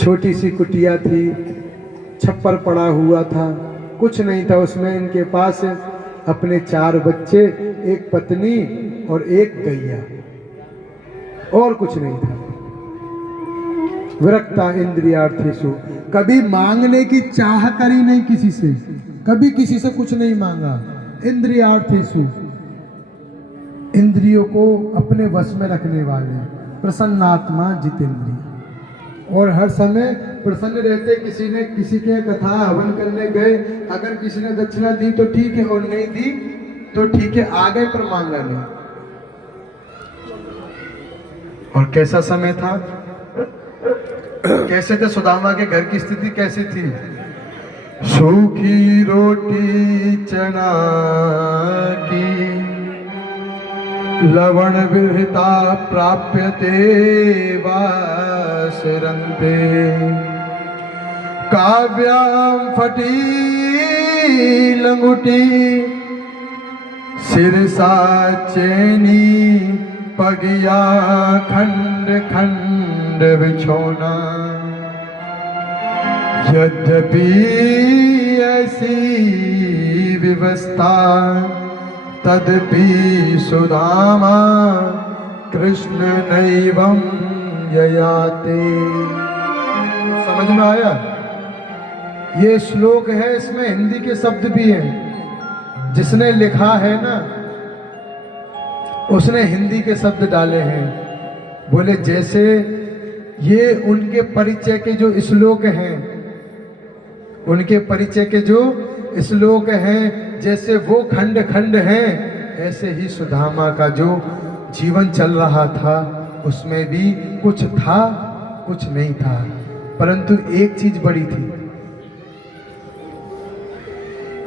छोटी सी कुटिया थी, छप्पर पड़ा हुआ था, कुछ नहीं था उसमें। इनके पास अपने 4 बच्चे, एक पत्नी और एक गैया, और कुछ नहीं था। विरक्ता इंद्रियार्थेषु, कभी मांगने की चाह करी नहीं किसी से, कभी किसी से कुछ नहीं मांगा। इंद्रियार्थेषु, इंद्रियों को अपने वश में रखने वाले, प्रसन्नात्मा जितेंद्रिय, और हर समय प्रसन्न रहते। किसी ने किसी के कथा हवन करने गए, अगर किसी ने दक्षिणा दी तो ठीक है, और नहीं दी तो ठीक है, आ गए पर मांगा नहीं। और कैसा समय था, कैसे थे सुदामा के घर की स्थिति कैसी थी? सूखी रोटी चना की लवण विरहिता प्राप्यते वासरन्ते, काव्यां फटी लंगुटी सिरसा चैनी, पगिया खंड खंड बिछोना। यद्यपि ऐसी व्यवस्था तदपि सुदामा कृष्ण नैवं ययाते। समझ में आया? ये श्लोक है, इसमें हिंदी के शब्द भी हैं। जिसने लिखा है ना, उसने हिंदी के शब्द डाले हैं। बोले जैसे ये उनके परिचय के जो श्लोक हैं, उनके परिचय के जो श्लोक हैं, जैसे वो खंड खंड हैं, ऐसे ही सुदामा का जो जीवन चल रहा था उसमें भी कुछ था कुछ नहीं था। परंतु एक चीज बड़ी थी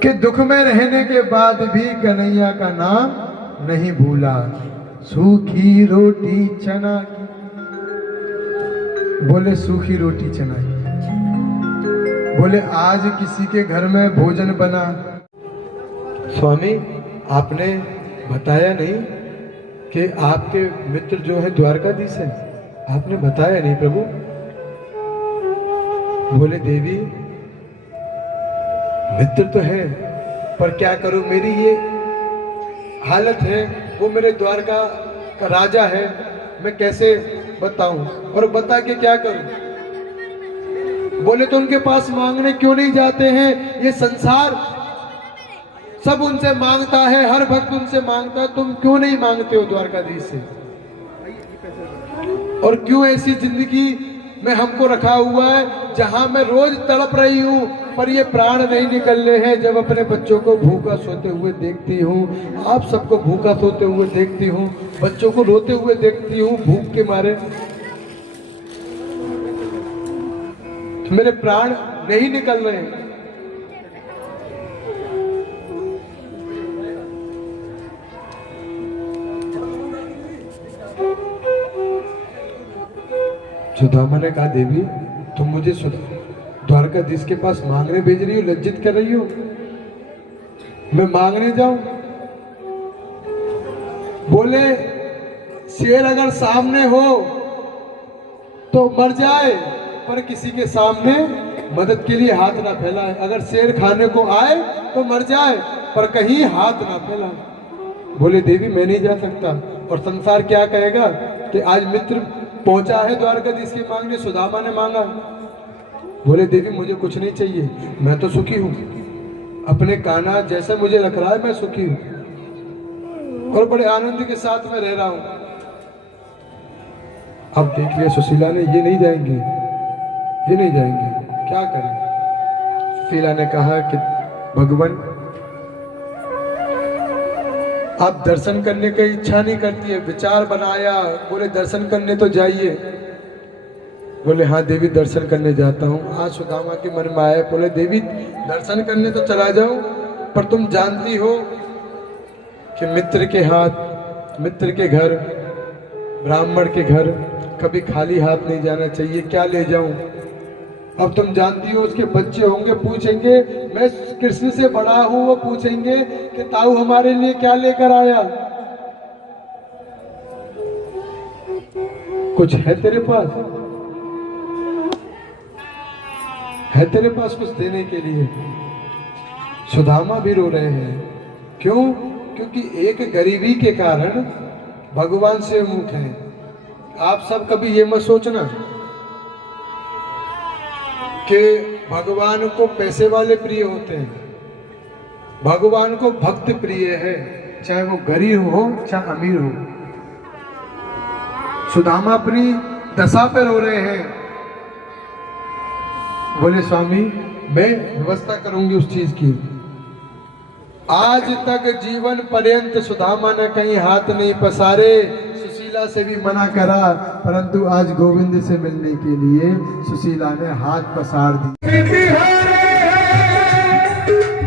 कि दुख में रहने के बाद भी कन्हैया का नाम नहीं भूला। सूखी रोटी चना की, बोले सूखी रोटी चना की। बोले आज किसी के घर में भोजन बना, स्वामी आपने बताया नहीं कि आपके मित्र जो है द्वारकाधीश है, आपने बताया नहीं प्रभु। बोले देवी मित्र तो है, पर क्या करूं, मेरी ये हालत है, वो मेरे द्वारका का राजा है, मैं कैसे बताऊं और बता के क्या करूं। बोले तो उनके पास मांगने क्यों नहीं जाते हैं? ये संसार सब उनसे मांगता है, हर भक्त उनसे मांगता है, तुम क्यों नहीं मांगते हो द्वारकाधीश से? और क्यों ऐसी जिंदगी में हमको रखा हुआ है जहां मैं रोज तड़प रही हूं पर ये प्राण नहीं निकल रहे हैं। जब अपने बच्चों को भूखा सोते हुए देखती हूँ, आप सबको भूखा सोते हुए देखती हूँ, बच्चों को रोते हुए देखती हूँ भूख के मारे, तो मेरे प्राण नहीं निकल रहे हैं। सुदामा ने कहा देवी तुम मुझे द्वारकाधीश के पास मांगने भेज रही हो, लज्जित कर रही हो, मैं मांगने जाऊं? बोले शेर अगर सामने हो तो मर जाए, पर किसी के सामने मदद के लिए हाथ ना फैलाए। अगर शेर खाने को आए तो मर जाए, पर कहीं हाथ ना फैलाए। बोले देवी मैं नहीं जा सकता, और संसार क्या कहेगा कि आज मित्र पहुंचा है द्वारकाधीश के मांगने, सुदामा ने मांगा। बोले देवी मुझे कुछ नहीं चाहिए, मैं तो सुखी हूं, अपने कान्हा जैसा मुझे रख रहा है मैं सुखी हूं और बड़े आनंद के साथ में रह रहा हूं। अब देख लिया सुशीला ने, ये नहीं जाएंगे, ये नहीं जाएंगे, क्या करें? सुशीला ने कहा कि भगवान आप दर्शन करने की इच्छा नहीं करती है, विचार बनाया। बोले दर्शन करने तो जाइए। बोले हाँ देवी दर्शन करने जाता हूँ। आज सुदामा के मन में आया, बोले देवी दर्शन करने तो चला जाऊं, पर तुम जानती हो कि मित्र के हाथ, मित्र के घर, ब्राह्मण के घर कभी खाली हाथ नहीं जाना चाहिए, क्या ले जाऊं? अब तुम जानती हो उसके बच्चे होंगे, पूछेंगे, मैं कृष्ण से बड़ा हूं, वो पूछेंगे कि ताऊ हमारे लिए क्या लेकर आया? कुछ है तेरे पास? है तेरे पास कुछ देने के लिए। सुदामा भी रो रहे हैं। क्यों? क्योंकि एक गरीबी के कारण भगवान से मुख है। आप सब कभी ये मत सोचना कि भगवान को पैसे वाले प्रिय होते हैं। भगवान को भक्त प्रिय है, चाहे वो गरीब हो चाहे अमीर हो। सुदामा अपनी दशा पे रो रहे हैं। बोले स्वामी मैं व्यवस्था करूंगी उस चीज की। आज तक जीवन पर्यंत सुदामा ने कहीं हाथ नहीं पसारे, सुशीला से भी मना करा, परंतु आज गोविंद से मिलने के लिए सुशीला ने हाथ पसार दी।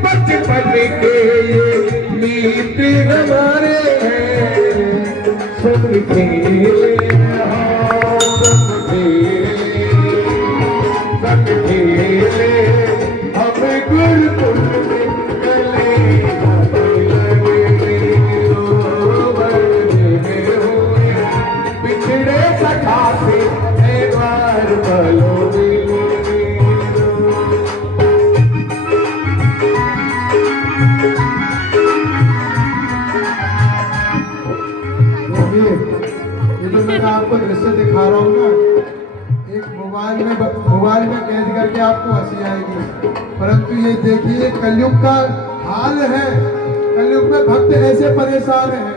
बचपन के ये मीत हमारे हैं, सब खेले हमें गुरुकुल में पिछड़े सखा से बार बलो ये जो मैं आपको दृश्य दिखा रहा हूँ ना, एक मोबाइल में कैद करके आपको हंसी आएगी, परंतु ये देखिए कलयुग का हाल है। कलयुग में भक्त ऐसे परेशान हैं।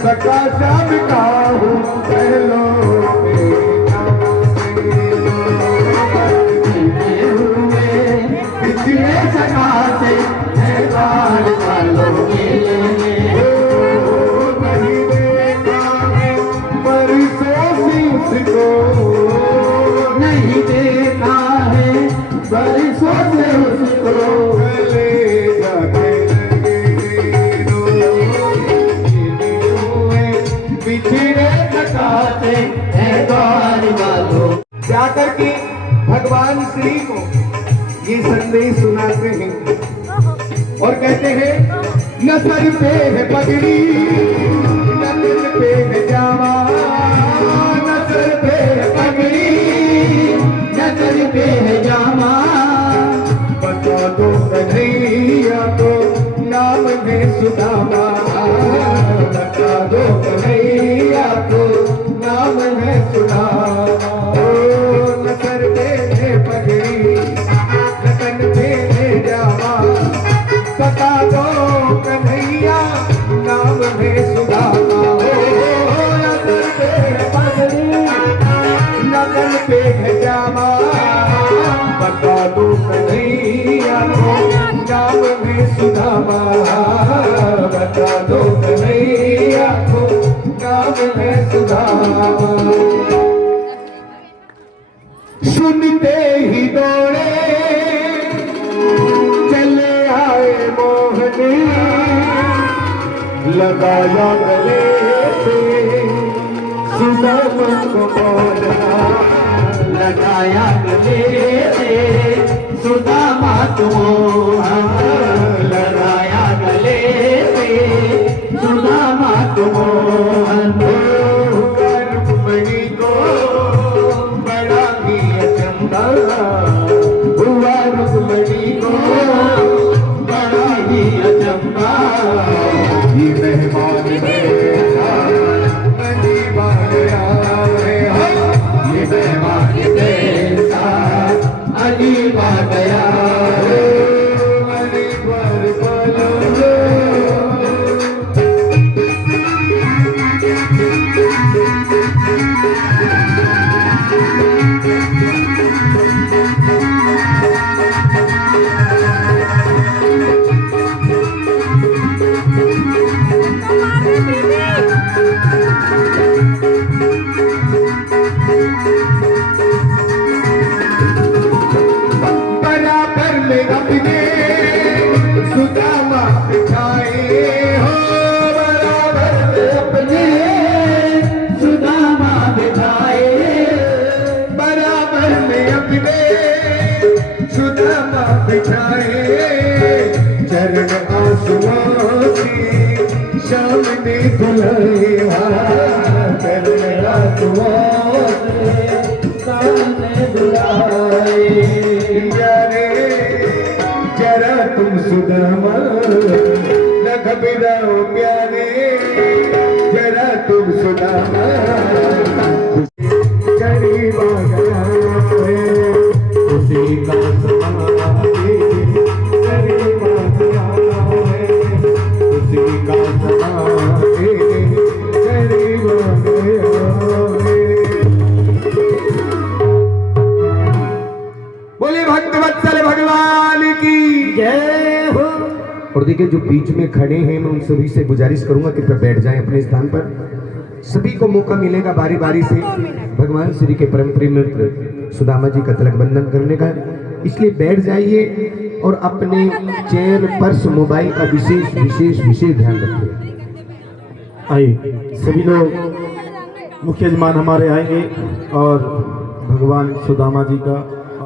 सका सब का हूँ पहलो पिछले सका से नहीं देखा बरसों से उसको, नहीं देखा है बरसों से उसको। जाकर के भगवान श्री को ये संदेश सुनाते हैं और कहते हैं न सर पे है पगड़ी न दिल पे है जावा, न सर पे है पगड़ी न दिल पे है जावा। बता दो कन्हैया को नाम है सुदामा, बता दो कन्हैया को नाम है सुदामा। बता दो कन्हैया नाम है सुदामा। नगन पे है जामा, बता दो कन्हैया को नाम है सुदामा, बता दो कन्हैया को नाम है सुदामा। सुनते ही दौड़े चले आए मोहनी, लगाया गले से सुदामा को बोला, लगाया गले से सुदामा को, लगाया गले से सुदामा को। रुक्मणी को बड़ा ही अचंभा हुआ, रुक्मणी को बड़ा ही अचंभा। ये मेहमान ये मेहमान कैसा अजीब आ गया, पर बराबर में अपने सुदामा बिठाए हो, बराबर में अपने सुदामा बिठाए, बराबर में अपने सुदामा बिठाए, चरण आंसुओं से सामने बुलाए, चरण आंसुओं से सामने बुलाए, यारे जरा तुम सुदामा न घबराओ प्यारे, जरा तुम सुदामा करीब आ गया है, उसी का समाधि करीब आ गया है, उसी का समाधि करीब आ गया है। बोले भक्तवत्सल भगवान की जय हो। और देखिए जो बीच में खड़े हैं मैं उन सभी से गुजारिश करूंगा कि बैठ जाएं अपने स्थान पर। सभी को मौका मिलेगा बारी बारी से भगवान श्री के परम प्रिय मित्र सुदामा जी का तिलक बंधन करने का, इसलिए बैठ जाइए और अपने चेयर पर्स मोबाइल का विशेष विशेष विशेष ध्यान रखिए। आइए सभी लोग मुख्य यजमान हमारे आएंगे और भगवान सुदामा जी का